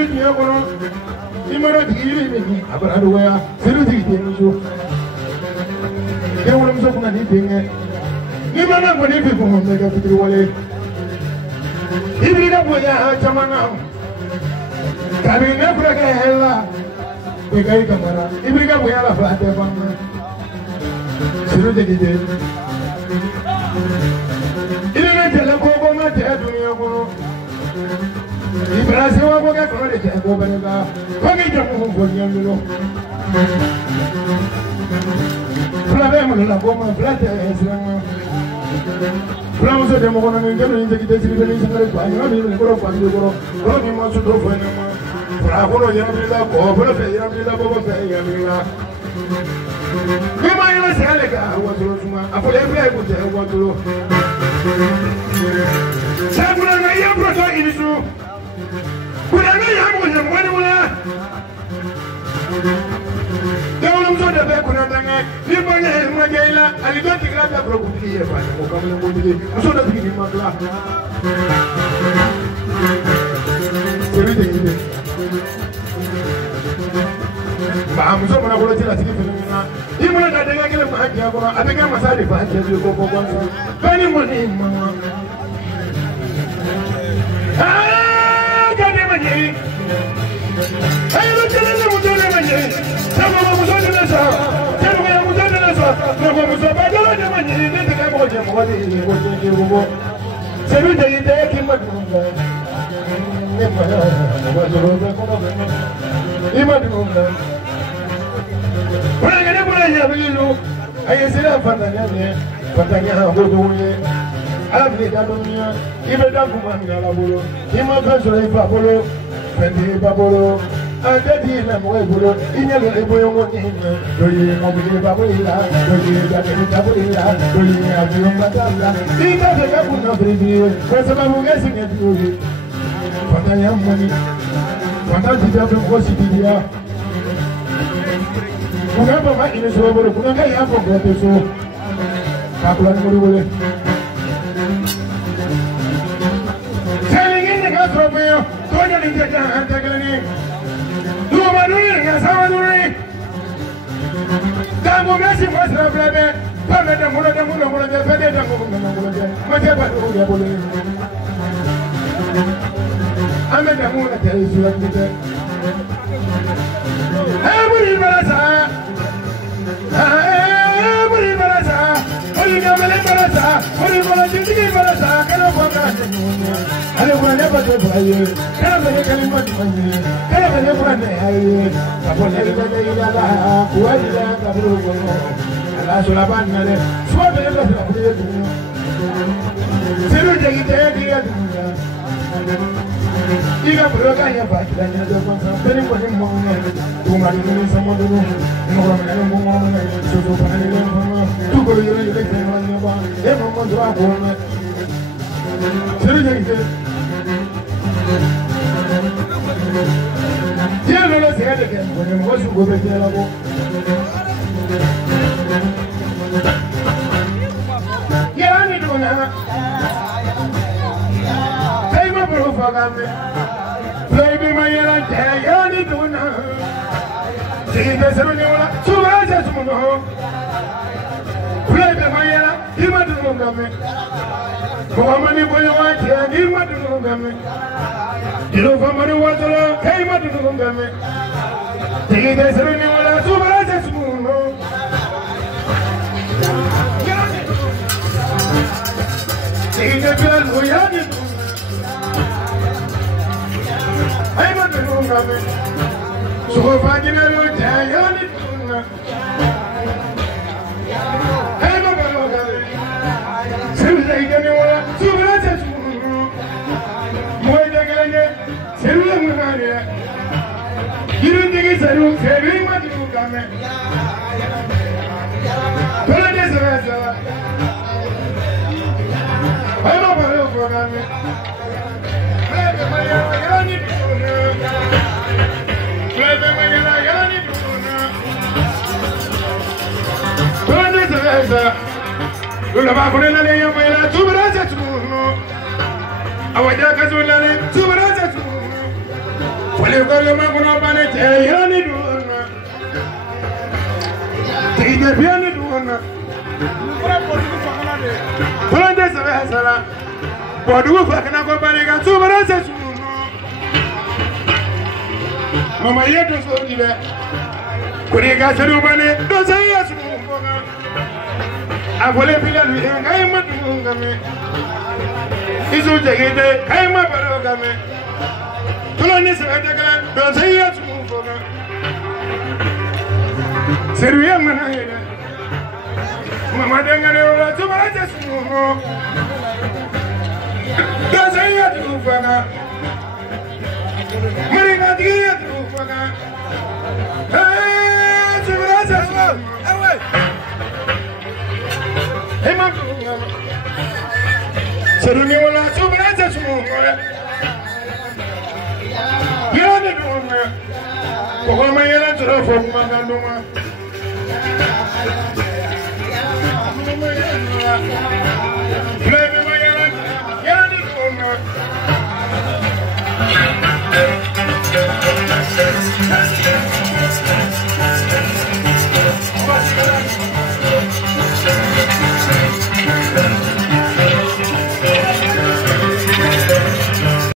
Siri dia kono. Imara diri ni abara doya. Siri dia ni so. Dia wala mso kuna ni dinge. Ni mana ko ni bi ko mo mega fitri wale. Ibrida boya chamana. Kabine kura ka hella. Be kai kamara. Ibrida boya la fa te bang. Siri dia. Ile tele ko ko ma te dunia ko. Ibrasi wa ko ka ko le te ko banga. Ko ni jamu ko nyamlo. Problema la goma plata esrama. Problema so demo kono ni ngelo ni tekite siri ni sangare kwa ni ko kwa ni ko ni mo so do fo ni mo. Fra ko no yam la ko bro fe yam la bo fe yam la. Ni ma yo se ale ka wa so suma. Afole fe ko te wa to. Sa ko na ya pro to inisu. Ko na ya mo ni mo ni wala. Dawlam so da be kuna danga ni bone ma geila ali do tigra ta pro kuti e fa ko kam le ngodi so da tigi ma kla seri de ide ba am so mana ko tira tigi fene na ni mo da daga gele ma hakiya ko abega masali fa hakiya ko ko ko bani mo ni ma ga de ma ni ay ro tele mo de ma ni Celui de l'idée qui m'a demandé, il m'a demandé. Regardez pour la Yabilo, ayez la Fatania, Fatania, Rodoué, Avenue d'Adonia, il me donne pour m'amener la boulot, il m'a fait sur les Babolo, Fendi Babolo. Adadi na mo ebulo inyalo eboyo ngoni doyi mo bi ba bo ila doyi da ke ta bo ila doyi abiyo matala ita de ka kuna bridi ko sama mo ngesi ke doyi fata ya moni fata ti da ko si dia kuna ba ma ine so bo kuna ka ya ko te so ka kula ni mo wole sali ni ka so bo to ni ke ka antaglani Damu mesi mwasra blabe, pame da mulo de fede da mulo de, mate ba do ya bole. Ame da mulo de isura kite. Buri barasa. Buri barasa. Buri gamele barasa. Buri bola jindi barasa, kana boka. Ale ko ne ba de baye. Kana ba de kalima di baye. Kana ba de ko ne aye. Abole de ila la, wa ila ka buru ko. Ala sura ban na de. So de la de de. Siru de ite di ya. Iga broka ya ba ki danya de ko sa. Beni ko ni mo ne. Tu ma ni sa mo do. Mo ko ne mo mo ne. So so ba ni ne mo. Tu ko yo ni de ko ni ba. E mo mo dra ko ne. Siru de ite. Dia no le se de que mo su go be de la bo. Ya ni do na. Hey ma bro fa ga me. Baby ma ya ya ni do na. Si de se no la su ba se su mo. Baby ma ya ni ma do ga me. Ko ma ni ko yo wa ya ni ma do ga me. Dilo fa ma ni wa to la hey ma do ga me. Si de se no la su ba se su mo. Inge bilan huyani ay ma dunu ngame so fagina lo tayani tunna ay ma balo ngame sirla igani wala subra ta moy dagalane sirla ngane girun digi saru sebi ma dunu ngame tola de sara ay ma balo ngame Bebe mayana yani tuna Bebe mayana yani tuna Tuna zeza Lula ba kurena le yama ila tubaraza tuna Awaja kazula le tubaraza tuna Wale ko ma kono bane te yani duna. Te de biani duna. Wala de sa sala. Bodu fa kana ko bane ga tu bara se su. Mama yeto so dibe. Kuri ga seru bane do sai ya su mbonga. Abole pila lu ngai matu ngame. Isu jegede kai ma baro game. Tuloni se adagala do sai ya su mbonga. Seru ya mana yele. Mama dengane wala tu bara se su mbonga. Do sai ya su mbonga. Marina dia tu mbonga. Hey, man, Seruni wala subra sa sumunga. Yone dunga. Ko ma yela tro fo ma nganduma.